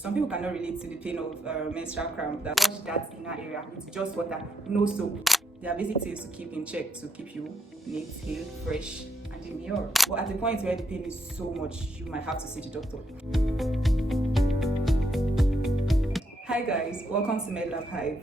Some people cannot relate to the pain of menstrual cramp. That wash that inner area with just water, no soap. There are basic things to keep in check to keep you neat, healed, fresh, and demure. But at the point where the pain is so much, you might have to see the doctor. Hi guys, welcome to MedLab Hive.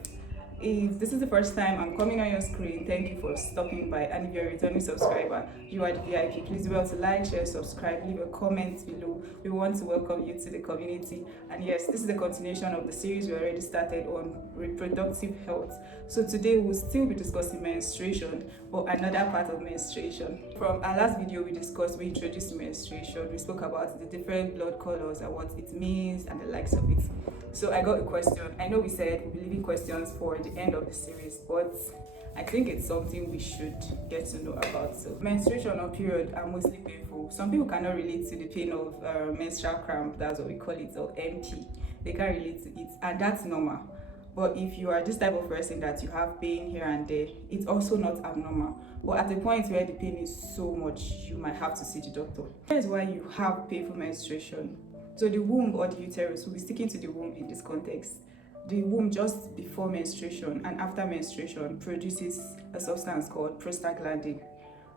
If this is the first time I'm coming on your screen, thank you for stopping by. And if you're a returning subscriber, you are the VIP. Please do well to like, share, subscribe, leave a comment below. We want to welcome you to the community. And yes, this is the continuation of the series we already started on reproductive health. So today we'll still be discussing menstruation, but another part of menstruation. From our last video we introduced menstruation. We spoke about the different blood colors and what it means and the likes of it. So I got a question. I know we said we'll be leaving questions for the end of the series, but I think it's something we should get to know about. So menstruation or period are mostly painful. Some people cannot relate to the pain of menstrual cramp, that's what we call it, or MP. They can't relate to it, and that's normal. But if you are this type of person that you have pain here and there, it's also not abnormal. But at the point where the pain is so much, you might have to see the doctor. That is why you have painful menstruation. So the womb or the uterus, we'll be sticking to the womb in this context. The womb just before menstruation and after menstruation produces a substance called prostaglandin.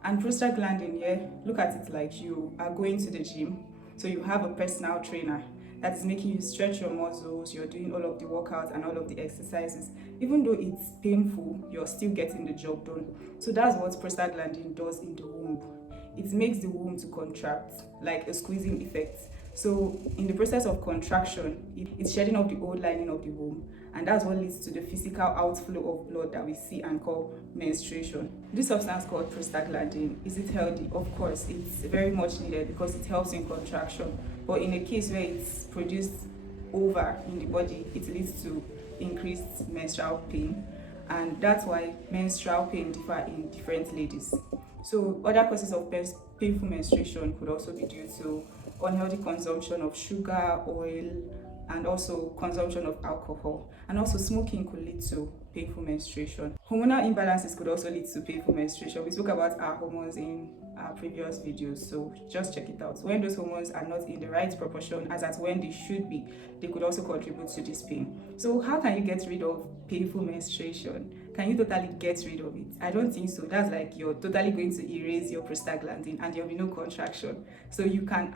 And prostaglandin, look at it like you are going to the gym. So you have a personal trainer that is making you stretch your muscles, you're doing all of the workouts and all of the exercises. Even though it's painful, you're still getting the job done. So that's what prostaglandin does in the womb. It makes the womb to contract, like a squeezing effect. So in the process of contraction, it's shedding off the old lining of the womb, and that's what leads to the physical outflow of blood that we see and call menstruation. This substance called prostaglandin, is it healthy? Of course, it's very much needed because it helps in contraction. But in a case where it's produced over in the body, it leads to increased menstrual pain, and that's why menstrual pain differ in different ladies. So other causes of painful menstruation could also be due to unhealthy consumption of sugar, oil, and also consumption of alcohol. And also smoking could lead to painful menstruation. Hormonal imbalances could also lead to painful menstruation. We spoke about our hormones in our previous videos, so just check it out. When those hormones are not in the right proportion as at when they should be, they could also contribute to this pain. So how can you get rid of painful menstruation? Can you totally get rid of it? I don't think so. That's like you're totally going to erase your prostaglandin and there'll be no contraction. So you can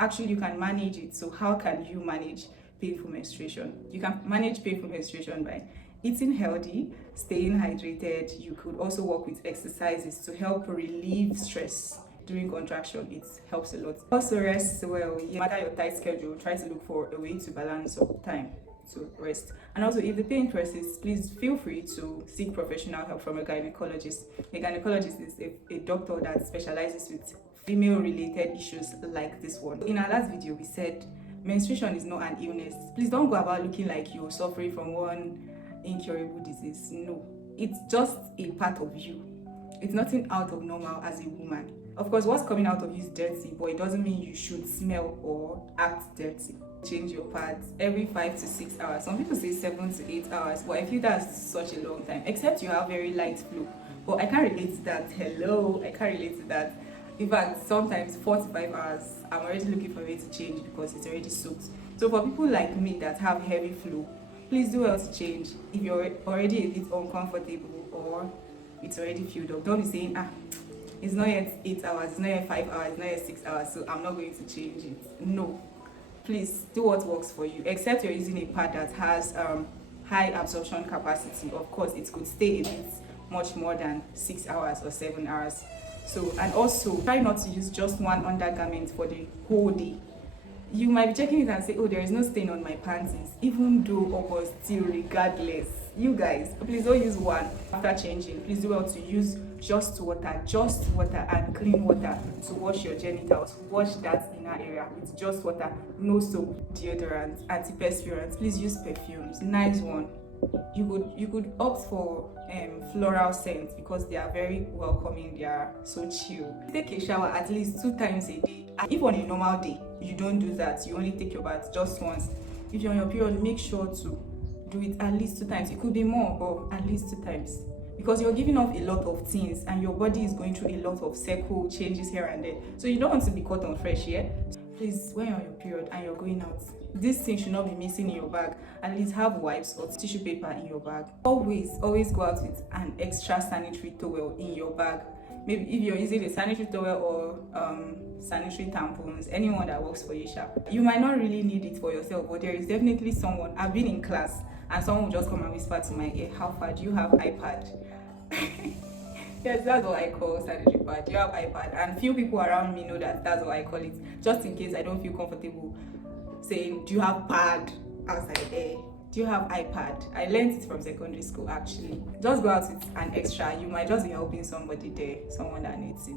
manage it. So how can you manage painful menstruation? You can manage painful menstruation by eating healthy, staying hydrated. You could also work with exercises to help relieve stress during contraction. It helps a lot. Also rest well. No matter your tight schedule, try to look for a way to balance up time to rest. And also, if the pain persists, please feel free to seek professional help from a gynecologist. A gynecologist is a doctor that specializes with female related issues like this one. In our last video, we said menstruation is not an illness. Please don't go about looking like you're suffering from one incurable disease. No, it's just a part of you. It's nothing out of normal as a woman. Of course, what's coming out of you is dirty, but it doesn't mean you should smell or act dirty. Change your pads every 5 to 6 hours. Some people say 7 to 8 hours, but I feel that's such a long time, except you have very light flow. But I can't relate to that. Hello, I can't relate to that. In fact, sometimes 4 to 5 hours, I'm already looking for a way to change because it's already soaked. So for people like me that have heavy flow, please do well to change if you're already a bit uncomfortable or it's already filled up. Don't be saying, it's not yet 8 hours, it's not yet 5 hours, it's not yet 6 hours, so I'm not going to change it. No. Please do what works for you, except you're using a pad that has high absorption capacity. Of course, it could stay a bit much more than 6 hours or 7 hours. So, and also try not to use just one undergarment for the whole day. You might be checking it and say, oh, there is no stain on my panties, even though, or still, regardless. You guys, please don't use one after changing. Please do well to use just water and clean water to wash your genitals. Wash that inner area with just water, no soap, deodorant, antiperspirant. Please use perfumes, nice one. You could opt for floral scents because they are very welcoming. They are so chill. Take a shower at least 2 times a day. If on a normal day you don't do that, you only take your bath just once. If you're on your period, make sure to do it at least 2 times. It could be more, but at least 2 times. Because you're giving off a lot of things and your body is going through a lot of cycle changes here and there. So you don't want to be caught on fresh, Please, when you're on your period and you're going out, this thing should not be missing in your bag. At least have wipes or tissue paper in your bag. Always go out with an extra sanitary towel in your bag. Maybe if you're using a sanitary towel or sanitary tampons, anyone that works for you, sharp. You might not really need it for yourself, but there is definitely someone. I've been in class and someone will just come and whisper to my ear, "How far do you have iPad?" Yes, that's what I call sanitary pad. You have iPad, and few people around me know that that's what I call it. Just in case I don't feel comfortable saying, "Do you have pad?" I was like, "Eh, do you have iPad?" I learned it from secondary school actually. Just go out with an extra. You might just be helping somebody there, someone that needs it.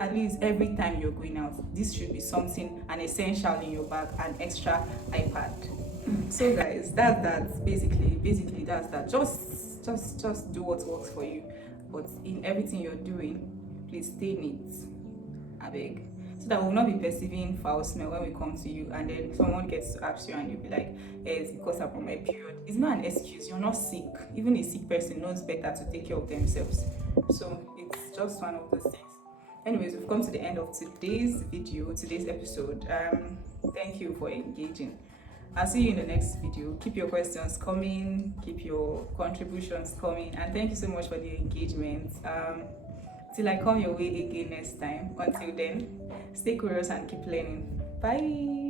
At least every time you're going out, this should be something, an essential in your bag, an extra iPad. So guys, that's that. Basically that's that. Just do what works for you. But in everything you're doing, please stay neat. I beg. So that we will not be perceiving foul smell when we come to you and then someone gets to ask you and you'll be like, it's because I'm on my period. It's not an excuse, you're not sick. Even a sick person knows better to take care of themselves. So it's just one of those things. Anyways, we've come to the end of today's episode. Thank you for engaging. I'll see you in the next video. Keep your questions coming, keep your contributions coming, and thank you so much for the engagement. Till I come your way again next time. Until then, stay curious and keep learning. Bye.